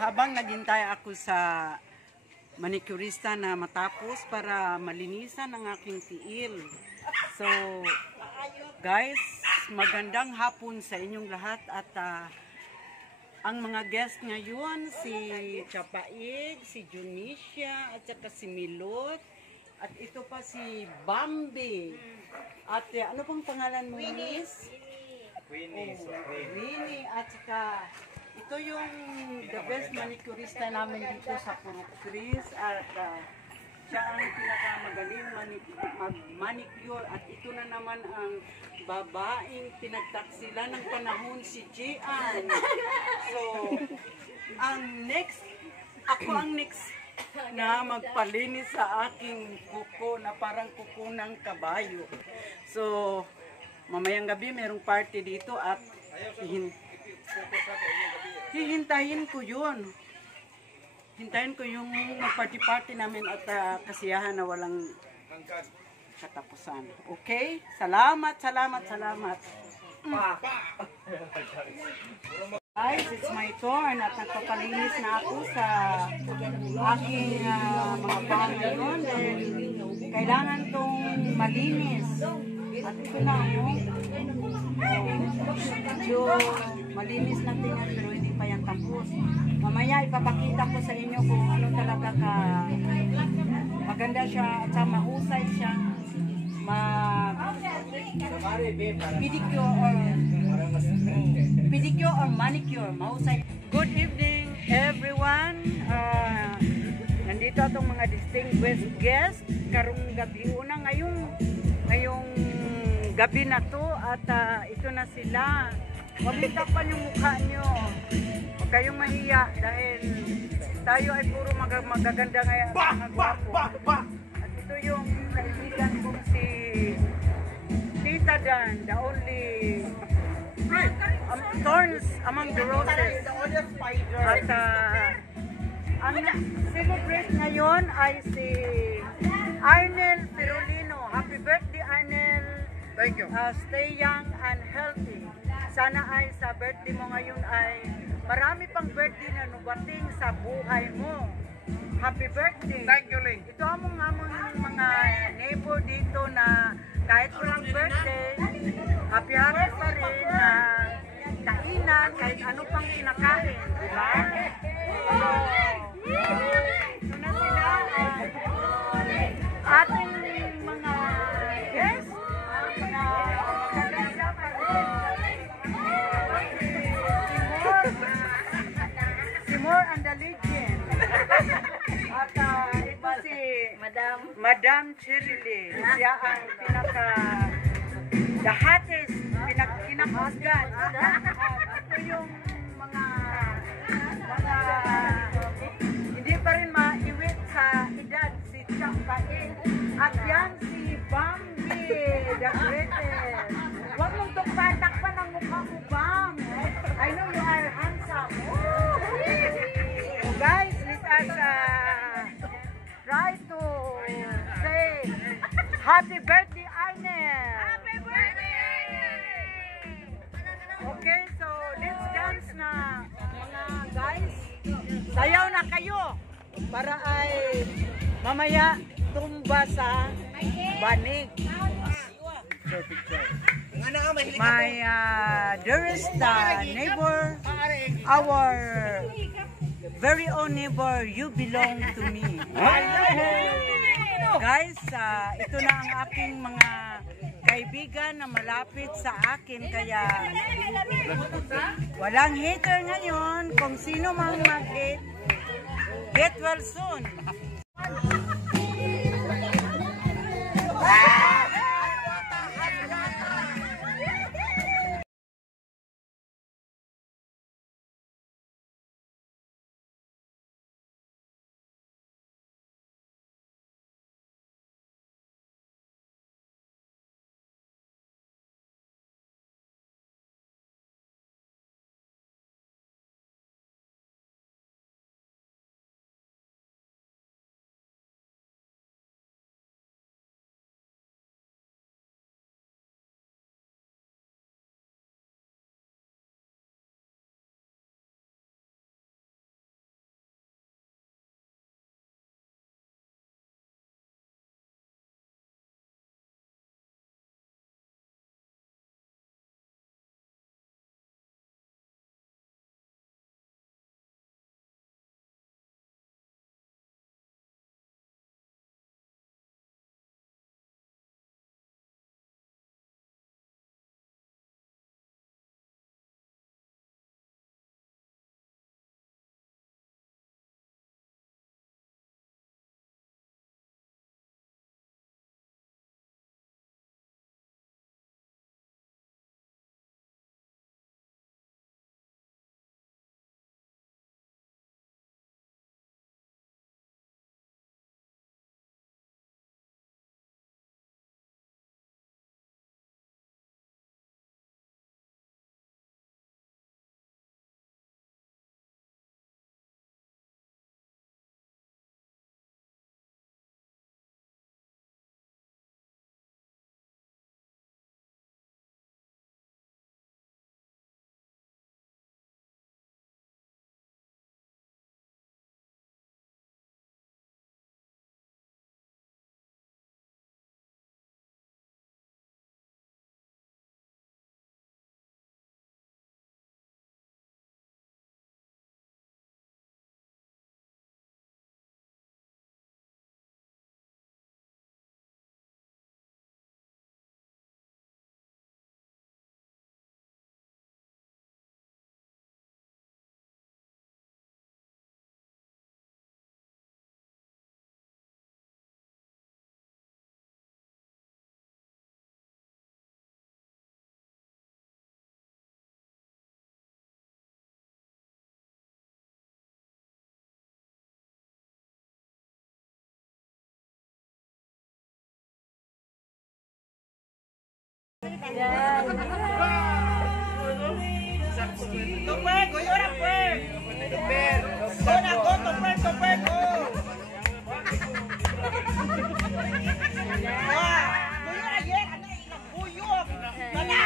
habang naghintay ako sa manicurista na matapos para malinisan ang aking tiil. So, guys, magandang hapon sa inyong lahat at ang mga guest ngayon, si Chapaig, si Junicia, at saka si Milot, at ito pa si Bambi. At ano pang pangalan mo, Miss? Winnie. Winnie, at saka ito yung the best manicurista namin dito sa Purok Chris. At siya ang pinakamagaling mag-manicure. At ito na naman ang babaeng pinagtaksila ng panahon, si Gian. So, ako ang next na magpalinis sa aking kuko na parang kuko ng kabayo. So, mamayang gabi merong party dito at hihintayin ko yun. Hintayin ko yung mag-party-party namin at kasiyahan na walang katapusan. Okay? Salamat. Guys, it's my turn at nagpapalinis na ako sa aking mga bahay ngayon. Kailangan tong malinis. At ito na ako. Medyo malinis natin yan pero hindi pa yan tapos. Mamaya ipapakita ko sa inyo kung ano talaga maganda siya at sa mahusay siya pedicure or manicure. Mahusay. Good evening everyone. Nandito atong mga distinguished guests karong gabi una ngayong gabi na to at ito na sila. Huwag takpan yung mukha nyo. Huwag kayong mahiya dahil tayo ay puro magaganda ngayon. Mga gwapo. At ito yung kaibigan kong si Tita Dan, the only thorns among the roses. At ang celebrate ngayon ay si Arnel Pirolino. Happy birthday, Arnel. Thank you. Stay young and healthy. Sana ay sa birthday mo ngayon ay marami pang birthday na nubating sa buhay mo. Happy birthday. Thank you, Ling. Ito among mga neighbor dito na kahit walang birthday, happy pa rin na kainan kahit ano pang kinakain. Diba? So, ito na sila. Ating mga guests na magaganda pa rin. Si Moore and the Legend. At ito si Madam Cheryl. Siya ang the hottest, kinakasgan. Ito yung mga hindi pa rin maiwit sa edad, si Champain. At yan si Bambi, the greatest. Huwag mong takpan ang mukha mo, Bam. I know you are handsome. So guys, let us try to say happy birthday, Arnel. Happy birthday! Okay, so let's dance na mga guys. Sayaw na kayo para ay mamaya tumba sa banig. My dearest neighbor, our very own neighbor, you belong to me. Guys, ito na ang aking mga kaibigan na malapit sa akin kaya walang hater ngayon. Kung sino mang mag-hate, get well soon. Tupper, goyo na per. Tupper. Go na go, tupper, tupper, go. Goyo na yen, ano ilang buyo. Nana.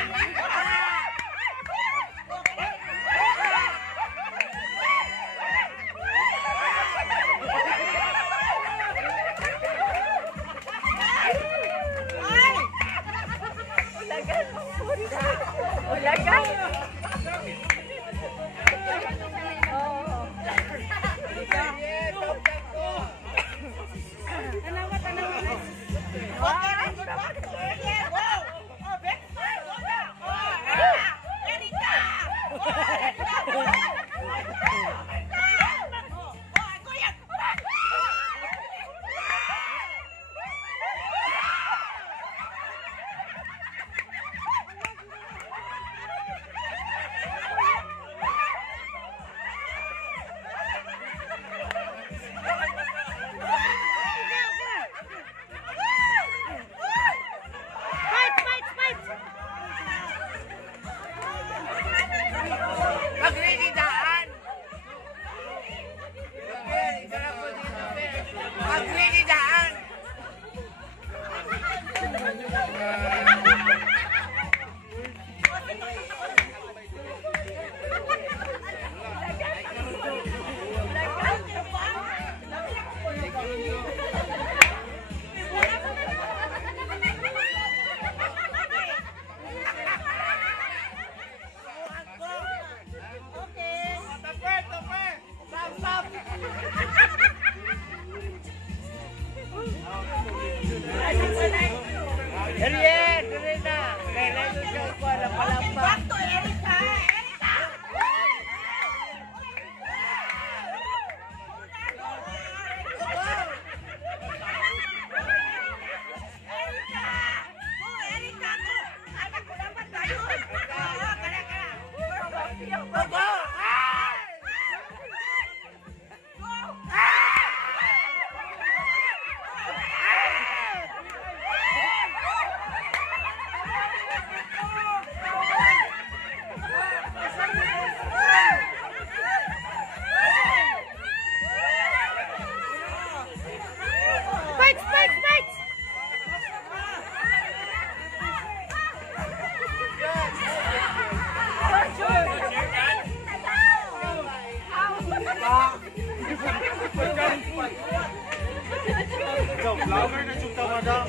Vlogger na chuta madam.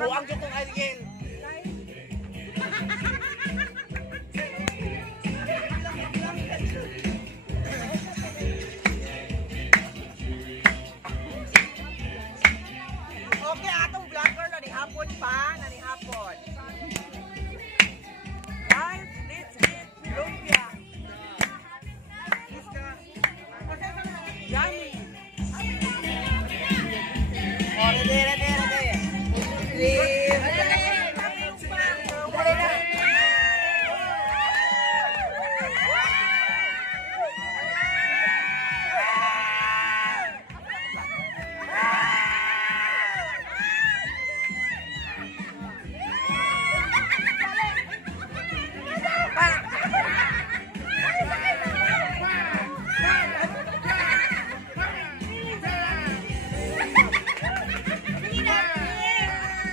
Buang dyan kong alien. Okay, atong vlogger na ni hapon pa, na ni hapon. Guys, let's eat lumpia. Yummy. Oh, ready.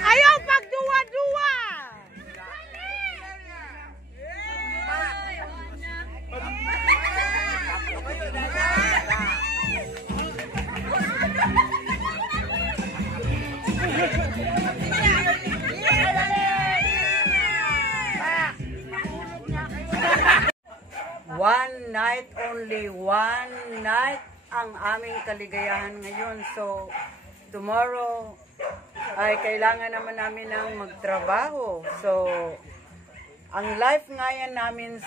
Ayaw pagduwa-duwa. One night only, one night ang aming kaligayahan ngayon. So, tomorrow ay kailangan naman namin ng magtrabaho. So, ang life ngayon namin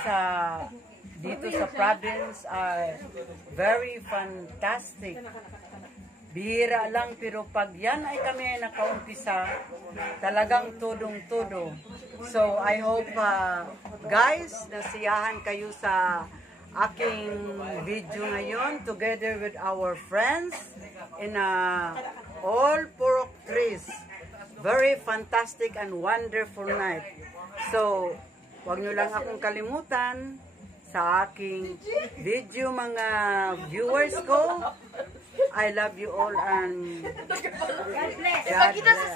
dito sa province ay very fantastic. Bihira lang, pero pag yan ay kami ay nakaumpisa, talagang tudong-tudo. So, I hope, guys, nasiyahan kayo sa aking video ngayon together with our friends in all Purok Trees. Very fantastic and wonderful night. So, huwag nyo lang akong kalimutan sa aking video, mga viewers ko. I love you all and God bless.